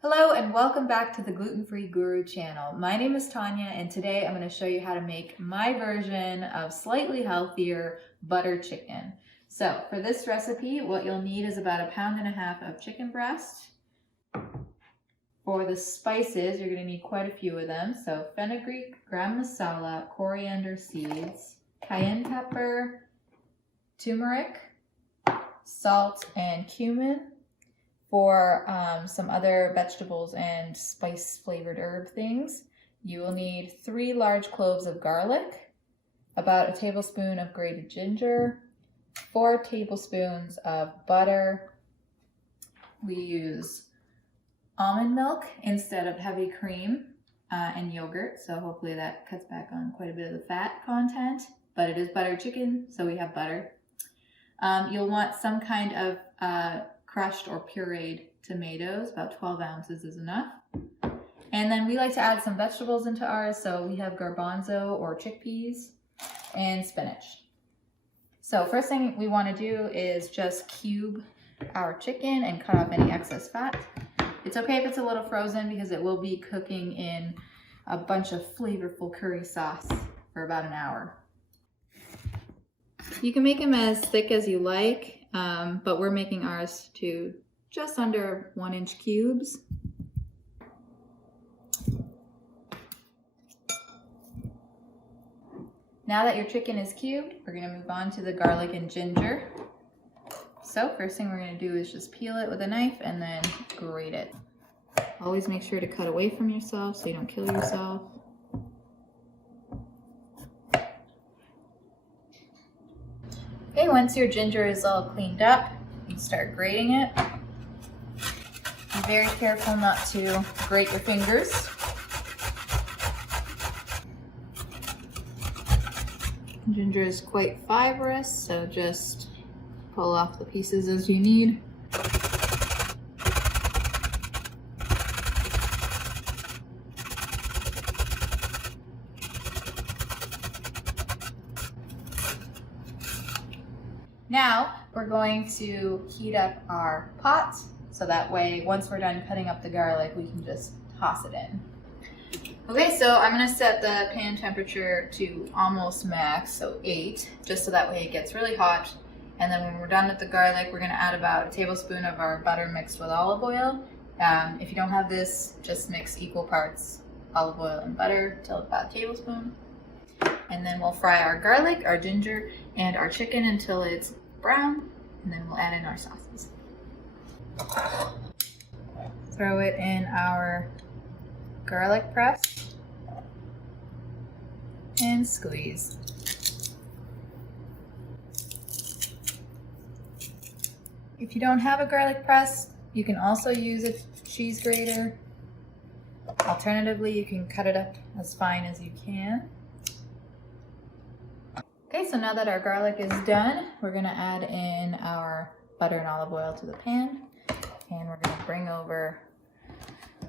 Hello and welcome back to the Gluten-Free Guru channel. My name is Tanya and today I'm going to show you how to make my version of slightly healthier butter chicken. So for this recipe, what you'll need is about 1.5 pounds of chicken breast. For the spices, you're going to need quite a few of them. So fenugreek, garam masala, coriander seeds, cayenne pepper, turmeric, salt, and cumin. For some other vegetables and spice flavored herb things, you will need 3 large cloves of garlic, about 1 tablespoon of grated ginger, 4 tablespoons of butter. We use almond milk instead of heavy cream and yogurt, so hopefully that cuts back on quite a bit of the fat content, but it is butter chicken, so we have butter. You'll want some kind of crushed or pureed tomatoes, about 12 ounces is enough. And then we like to add some vegetables into ours, so we have garbanzo or chickpeas and spinach. So first thing we want to do is just cube our chicken and cut off any excess fat. It's okay if it's a little frozen because it will be cooking in a bunch of flavorful curry sauce for about an hour. You can make them as thick as you like. But we're making ours to just under 1-inch cubes. Now that your chicken is cubed, we're going to move on to the garlic and ginger. So first thing we're going to do is just peel it with a knife and then grate it. Always make sure to cut away from yourself so you don't kill yourself. Okay, once your ginger is all cleaned up, you can start grating it. Be very careful not to grate your fingers. Ginger is quite fibrous, so just pull off the pieces as you need. Now we're going to heat up our pot so that way once we're done cutting up the garlic we can just toss it in. Okay, so I'm going to set the pan temperature to almost max, so 8, just so that way it gets really hot. And then when we're done with the garlic, we're going to add about 1 tablespoon of our butter mixed with olive oil. If you don't have this, just mix equal parts olive oil and butter till about 1 tablespoon. And then we'll fry our garlic, our ginger, and our chicken until it's brown, and then we'll add in our sauces. Throw it in our garlic press and squeeze. If you don't have a garlic press, you can also use a cheese grater. Alternatively, you can cut it up as fine as you can. Okay, so now that our garlic is done, we're going to add in our butter and olive oil to the pan, and we're going to bring over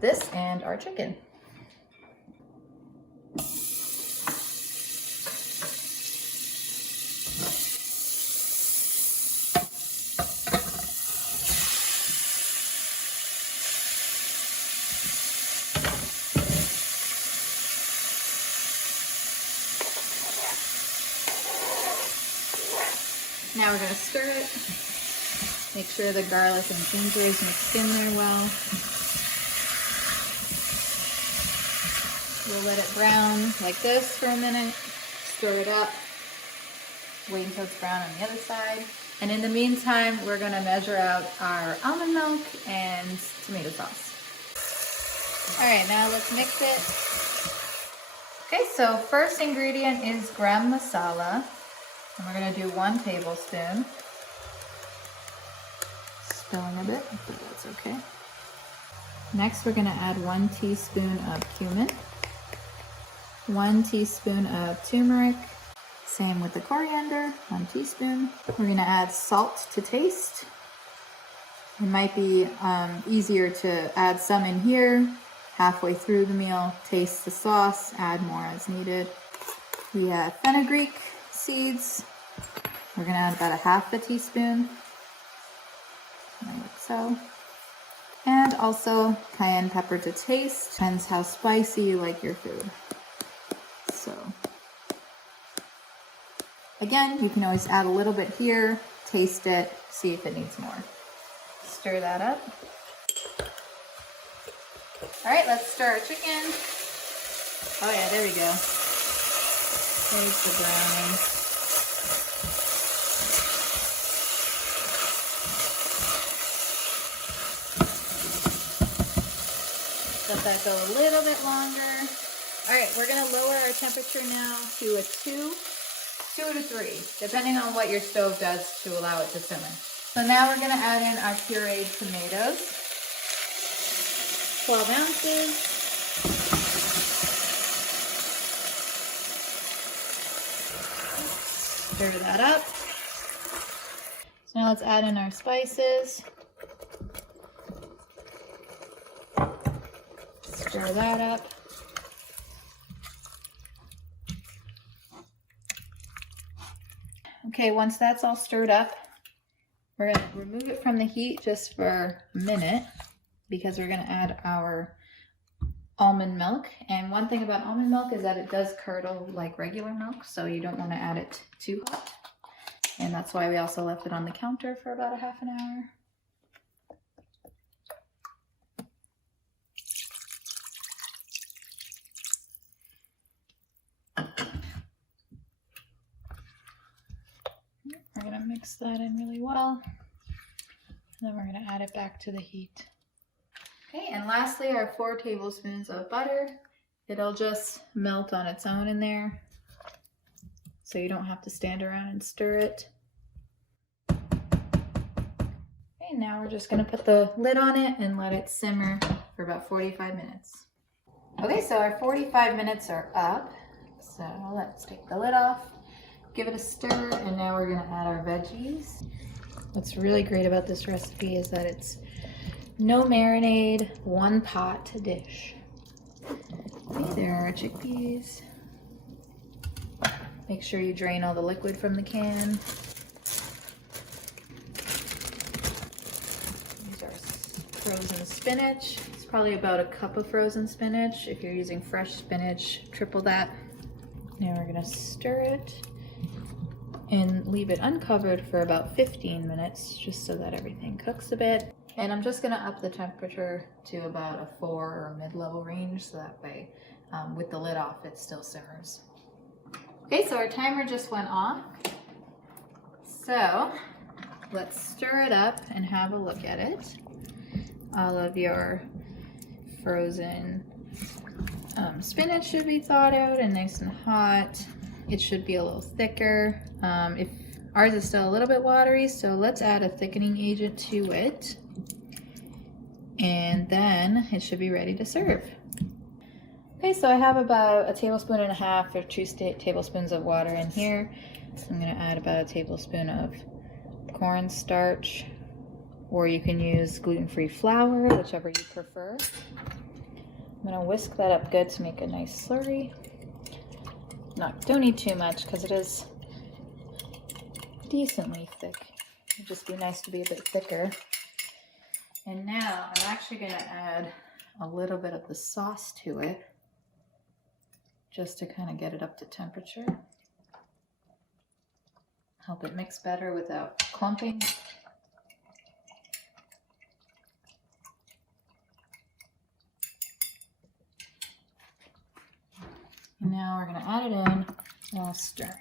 this and our chicken. Now we're going to stir it. Make sure the garlic and ginger is mixed in there well. We'll let it brown like this for a minute. Stir it up. Wait until it's brown on the other side. And in the meantime, we're going to measure out our almond milk and tomato sauce. Alright, now let's mix it. Okay, so first ingredient is garam masala. And we're going to do 1 tablespoon. Spilling a bit, but that's okay. Next, we're going to add 1 teaspoon of cumin, 1 teaspoon of turmeric, same with the coriander, 1 teaspoon. We're going to add salt to taste. It might be easier to add some in here, halfway through the meal, taste the sauce, add more as needed. We have fenugreek seeds. We're going to add about 1/2 teaspoon, like so. And also cayenne pepper to taste. Depends how spicy you like your food. So again, you can always add a little bit here, taste it, see if it needs more. Stir that up. All right, let's stir our chicken. Oh yeah, there we go. There's the browning. Let that go a little bit longer. All right, we're gonna lower our temperature now to a 2 to 3, depending on what your stove does to allow it to simmer. So now we're gonna add in our pureed tomatoes. 12 ounces. Stir that up. So now let's add in our spices. Stir that up. Okay, once that's all stirred up, we're going to remove it from the heat just for a minute because we're going to add our almond milk. And one thing about almond milk is that it does curdle like regular milk, so you don't want to add it too hot. And that's why we also left it on the counter for about a half an hour. We're going to mix that in really well, and then we're going to add it back to the heat. Okay, and lastly, our 4 tablespoons of butter. It'll just melt on its own in there, so you don't have to stand around and stir it. Okay, now we're just going to put the lid on it and let it simmer for about 45 minutes. Okay, so our 45 minutes are up, so let's take the lid off. Give it a stir, and now we're going to add our veggies. What's really great about this recipe is that it's no marinade, one pot dish. Okay, there are our chickpeas. Make sure you drain all the liquid from the can. These are frozen spinach. It's probably about a cup of frozen spinach. If you're using fresh spinach, triple that. Now we're going to stir it and leave it uncovered for about 15 minutes just so that everything cooks a bit. And I'm just gonna up the temperature to about a 4 or mid-level range so that way with the lid off it still simmers. Okay, so our timer just went off. So let's stir it up and have a look at it. All of your frozen spinach should be thawed out and nice and hot. It should be a little thicker. If ours is still a little bit watery, so let's add a thickening agent to it. And then it should be ready to serve. Okay, so I have about 1.5 tablespoons or 2 tablespoons of water in here. So I'm gonna add about 1 tablespoon of cornstarch, or you can use gluten-free flour, whichever you prefer. I'm gonna whisk that up good to make a nice slurry. Don't need too much because it is decently thick. It'd just be nice to be a bit thicker. And now I'm actually going to add a little bit of the sauce to it just to kind of get it up to temperature. Help it mix better without clumping. And now we're going to add it in while stirring.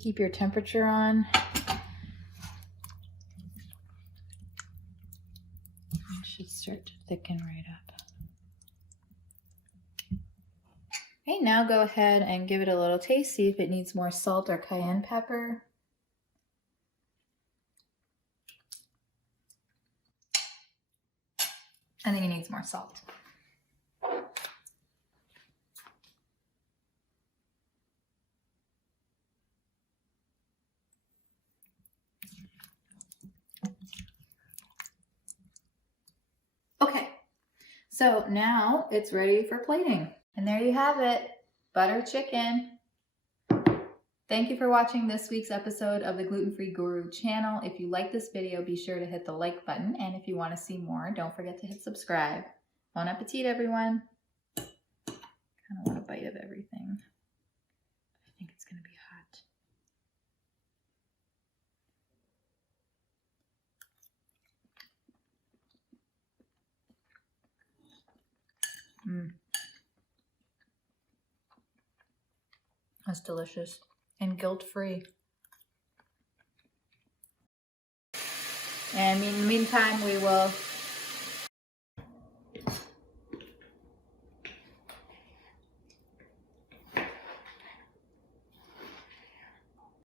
Keep your temperature on. It should start to thicken right up. Okay, now go ahead and give it a little taste. See if it needs more salt or cayenne pepper. I think it needs more salt. Okay, so now it's ready for plating. And there you have it, butter chicken. Thank you for watching this week's episode of the Gluten-Free Guru channel. If you like this video, be sure to hit the like button. And if you want to see more, don't forget to hit subscribe. Bon appetit, everyone. Kind of want a bite of everything. I think it's going to be hot. That's delicious and guilt-free. And in the meantime, we will